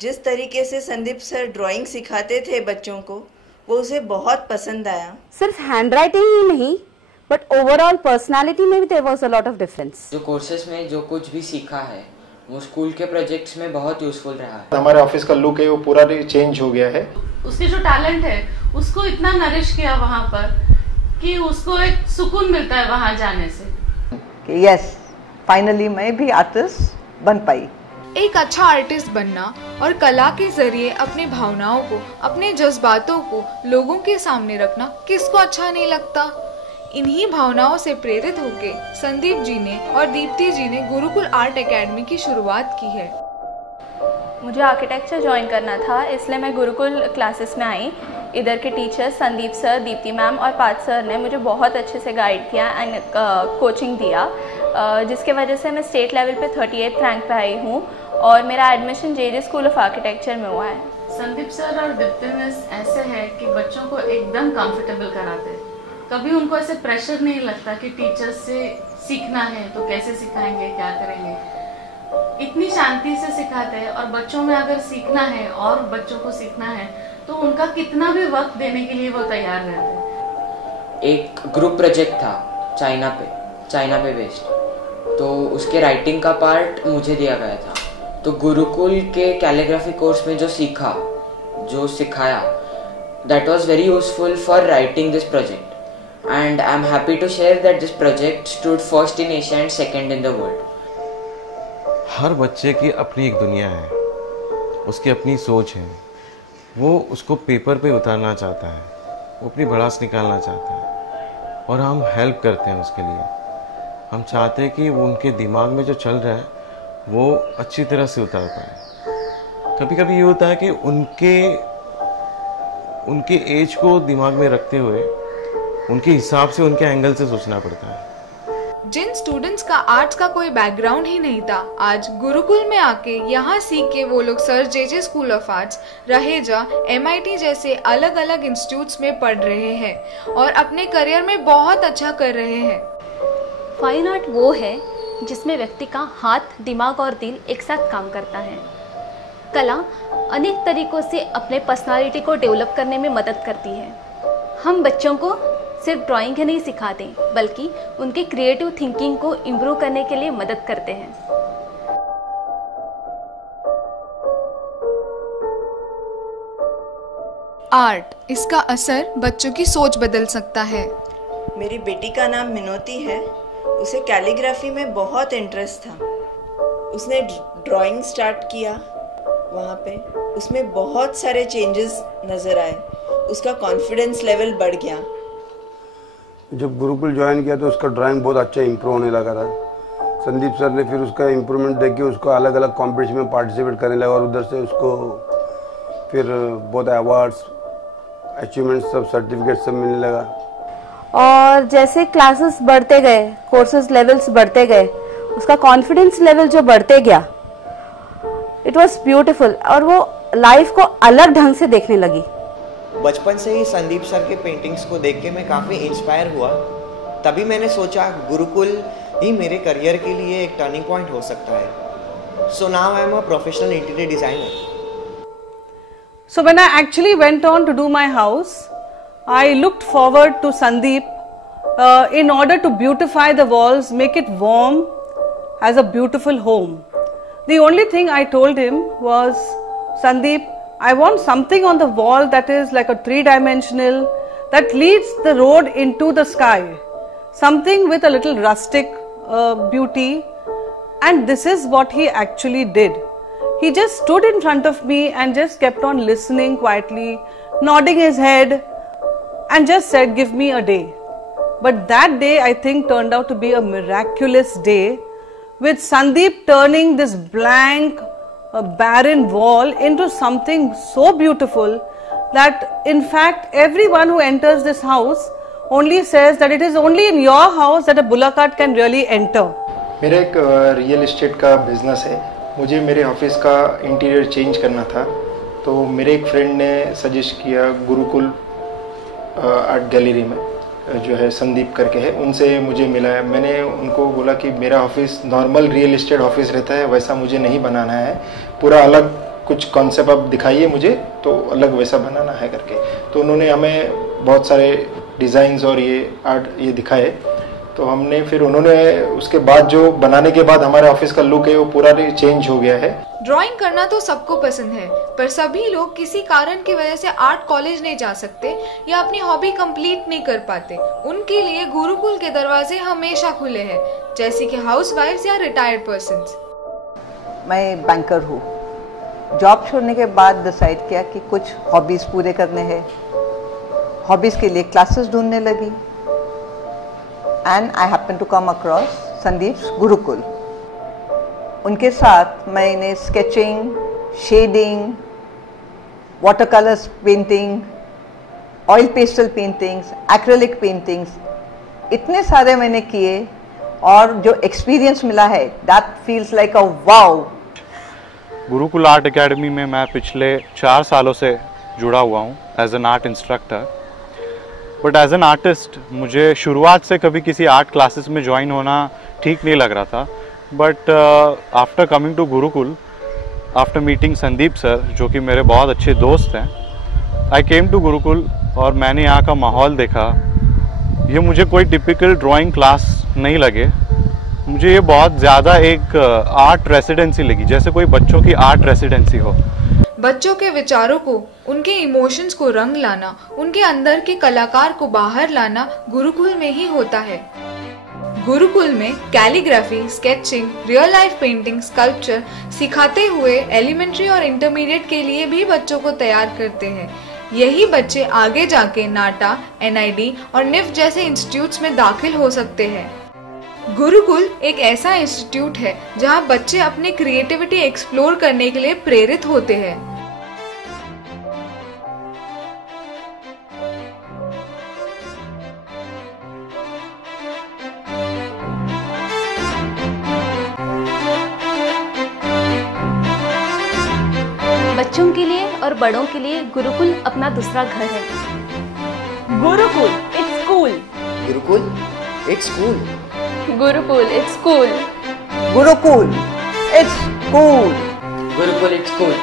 जिस तरीके से संदीप सर ड्राइंग सिखाते थे बच्चों को, वो उसे बहुत पसंद आया। सिर्फ हैंडराइटिंग ही नहीं, बट ओवरऑल पर्सनालिटी में भी there was a lot of difference. जो कोर्सेज में जो कुछ भी सीखा है वो स्कूल के प्रोजेक्ट्स में बहुत यूजफुल रहा है। हमारे ऑफिस का लुक है वो पूरा चेंज हो गया है। उसके जो टैलेंट है उसको इतना नरिश किया वहाँ पर कि उसको एक सुकून मिलता है वहाँ जाने से। यस, फाइनली मैं भी आर्टिस्ट बन पाई। एक अच्छा आर्टिस्ट बनना और कला के जरिए अपनी भावनाओं को, अपने जज्बातों को लोगों के सामने रखना किसको अच्छा नहीं लगता। इन्हीं भावनाओं से प्रेरित होकर संदीप जी ने और दीप्ति जी ने गुरुकुल आर्ट एकेडमी की शुरुआत की है। मुझे आर्किटेक्चर ज्वाइन करना था, इसलिए मैं गुरुकुल क्लासेस में आई। इधर के teachers Sandeep sir, Deepti ma'am और पार्थ सर ने मुझे बहुत अच्छे से गाइड किया एंड कोचिंग दिया, जिसके वजह से मैं स्टेट लेवल पे 38 रैंक पे आई हूँ और मेरा admission J school of architecture में हुआ है। संदीप सर और दीप्ति मिस ऐसे है कि बच्चों को एकदम कंफर्टेबल कराते हैं। कभी उनको ऐसे प्रेशर नहीं लगता कि टीचर्स से सीखना है तो कैसे सिखाएंगे, क्या करेंगे। इतनी शांति से सिखाते हैं और बच्चों में अगर सीखना है और बच्चों को सीखना है तो उनका कितना भी वक्त देने के लिए वो तैयार रहते हैं। एक ग्रुप प्रोजेक्ट था चाइना पे बेस्ड, तो उसके राइटिंग का पार्ट मुझे दिया गया था। तो गुरुकुल के कैलीग्राफी कोर्स में जो सीखा, जो सिखाया, that was very useful for writing this project and I'm happy to share that this project stood first in Asia and second in the world. हर बच्चे की अपनी एक दुनिया है, उसकी अपनी सोच है, वो उसको पेपर पे उतारना चाहता है, वो अपनी भड़ास निकालना चाहता है और हम हेल्प करते हैं उसके लिए। हम चाहते हैं कि वो उनके दिमाग में जो चल रहा है वो अच्छी तरह से उतार पाए। कभी कभी ये होता है कि उनके एज को दिमाग में रखते हुए उनके हिसाब से, उनके एंगल से सोचना पड़ता है। जिन स्टूडेंट्स का आर्ट्स का कोई बैकग्राउंड ही नहीं था, आज गुरुकुल में आके यहाँ सीख के वो लोग sir J school of arts, Raheja, MIT जैसे अलग अलग इंस्टीट्यूट्स में पढ़ रहे हैं और अपने करियर में बहुत अच्छा कर रहे हैं। फाइन आर्ट वो है जिसमें व्यक्ति का हाथ, दिमाग और दिल एक साथ काम करता है। कला अनेक तरीकों से अपने पर्सनालिटी को डेवलप करने में मदद करती है। हम बच्चों को सिर्फ ड्राइंग ही नहीं सिखाते, बल्कि उनके क्रिएटिव थिंकिंग को इम्प्रूव करने के लिए मदद करते हैं। आर्ट, इसका असर बच्चों की सोच बदल सकता है। मेरी बेटी का नाम मिनोती है। उसे कैलीग्राफी में बहुत इंटरेस्ट था। उसने ड्राइंग स्टार्ट किया, वहाँ पे उसमें बहुत सारे चेंजेस नज़र आए। उसका कॉन्फिडेंस लेवल बढ़ गया। जब गुरुकुल ज्वाइन किया तो उसका ड्राइंग बहुत अच्छा इम्प्रूव होने लगा था। संदीप सर ने फिर उसका इम्प्रूवमेंट देख के उसको अलग अलग कॉम्पिटिशन में पार्टिसिपेट करने लगा और उधर से उसको फिर बहुत अवार्ड्स, अचीवमेंट्स, सब सर्टिफिकेट सब मिलने लगा। और जैसे क्लासेस बढ़ते गए, कोर्सेज लेवल्स बढ़ते गए, उसका कॉन्फिडेंस लेवल जो बढ़ते गया, इट वाज ब्यूटीफुल और वो लाइफ को अलग ढंग से देखने लगी। बचपन से ही संदीप सर के पेंटिंग्स को देख के मैं काफ़ी इंस्पायर हुआ। तभी मैंने सोचा गुरुकुल ही मेरे करियर के लिए एक टर्निंग पॉइंट हो सकता है। So now I am a professional interior designer. So when I actually went on to do my house, I looked forward to Sandeep in order to beautify the walls, make it warm as a beautiful home. The only thing I told him was, Sandeep, I want something on the wall that is like a three-dimensional, that leads the road into the sky. Something with a little rustic beauty, and this is what he actually did. He just stood in front of me and just kept on listening quietly, nodding his head and just said, give me a day. But that day I think turned out to be a miraculous day, with Sandeep turning this blank, barren wall into something so beautiful that in fact everyone who enters this house only says that it is only in your house that a bullock cart can really enter. मेरा एक real estate का business है। मुझे मेरे office का interior change करना था, तो मेरे एक फ्रेंड ने सजेस्ट किया गुरुकुल आर्ट गैलरी में, जो है संदीप करके है, उनसे मुझे मिला है। मैंने उनको बोला कि मेरा office normal real estate office रहता है, वैसा मुझे नहीं बनाना है, पूरा अलग कुछ कॉन्सेप्ट आप दिखाइए मुझे, तो अलग वैसा बनाना है करके। तो उन्होंने हमें बहुत सारे डिज़ाइंस और ये आर्ट ये दिखाए। तो हमने फिर उन्होंने उसके बाद जो बनाने के बाद हमारे ऑफिस का लुक है वो पूरा चेंज हो गया है। ड्राइंग करना तो सबको पसंद है, पर सभी लोग किसी कारण की वजह से आर्ट कॉलेज नहीं जा सकते या अपनी हॉबी कंप्लीट नहीं कर पाते। उनके लिए गुरुकुल के दरवाजे हमेशा खुले हैं, जैसे कि हाउसवाइफ्स या रिटायर्ड पर्सन्स। मैं बैंकर हूँ। जॉब छोड़ने के बाद डिसाइड किया कि कुछ हॉबीज़ पूरे करने हैं। हॉबीज़ के लिए क्लासेस ढूंढने लगी and I happen to come across Sandeep Gurukul. उनके साथ मैंने sketching, shading, water colours painting, oil pastel paintings, acrylic paintings, इतने सारे मैंने किए और जो एक्सपीरियंस मिला है that feels like a wow. Gurukul art academy में मैं पिछले 4 सालों से जुड़ा हुआ हूँ as an art instructor. But as an artist मुझे शुरुआत से कभी किसी आर्ट क्लासेस में ज्वाइन होना ठीक नहीं लग रहा था। But after coming to Gurukul, after meeting Sandeep sir जो कि मेरे बहुत अच्छे दोस्त हैं, आई केम टू गुरुकुल और मैंने यहाँ का माहौल देखा। ये मुझे कोई टिपिकल ड्राइंग क्लास नहीं लगे, मुझे ये बहुत ज़्यादा एक आर्ट रेसिडेंसी लगी, जैसे कोई बच्चों की आर्ट रेसिडेंसी हो। बच्चों के विचारों को, उनके इमोशंस को रंग लाना, उनके अंदर के कलाकार को बाहर लाना गुरुकुल में ही होता है। गुरुकुल में calligraphy, sketching, real life painting, sculpture सिखाते हुए एलिमेंट्री और इंटरमीडिएट के लिए भी बच्चों को तैयार करते हैं। यही बच्चे आगे जाके नाटा, NID और NIF जैसे इंस्टीट्यूट्स में दाखिल हो सकते हैं। गुरुकुल एक ऐसा इंस्टीट्यूट है जहां बच्चे अपनी क्रिएटिविटी एक्सप्लोर करने के लिए प्रेरित होते हैं। बच्चों के लिए और बड़ों के लिए गुरुकुल अपना दूसरा घर है। Gurukul it's school. Gurukul it's school. Gurukul it's school. Gurukul it's school. Gurukul it's school.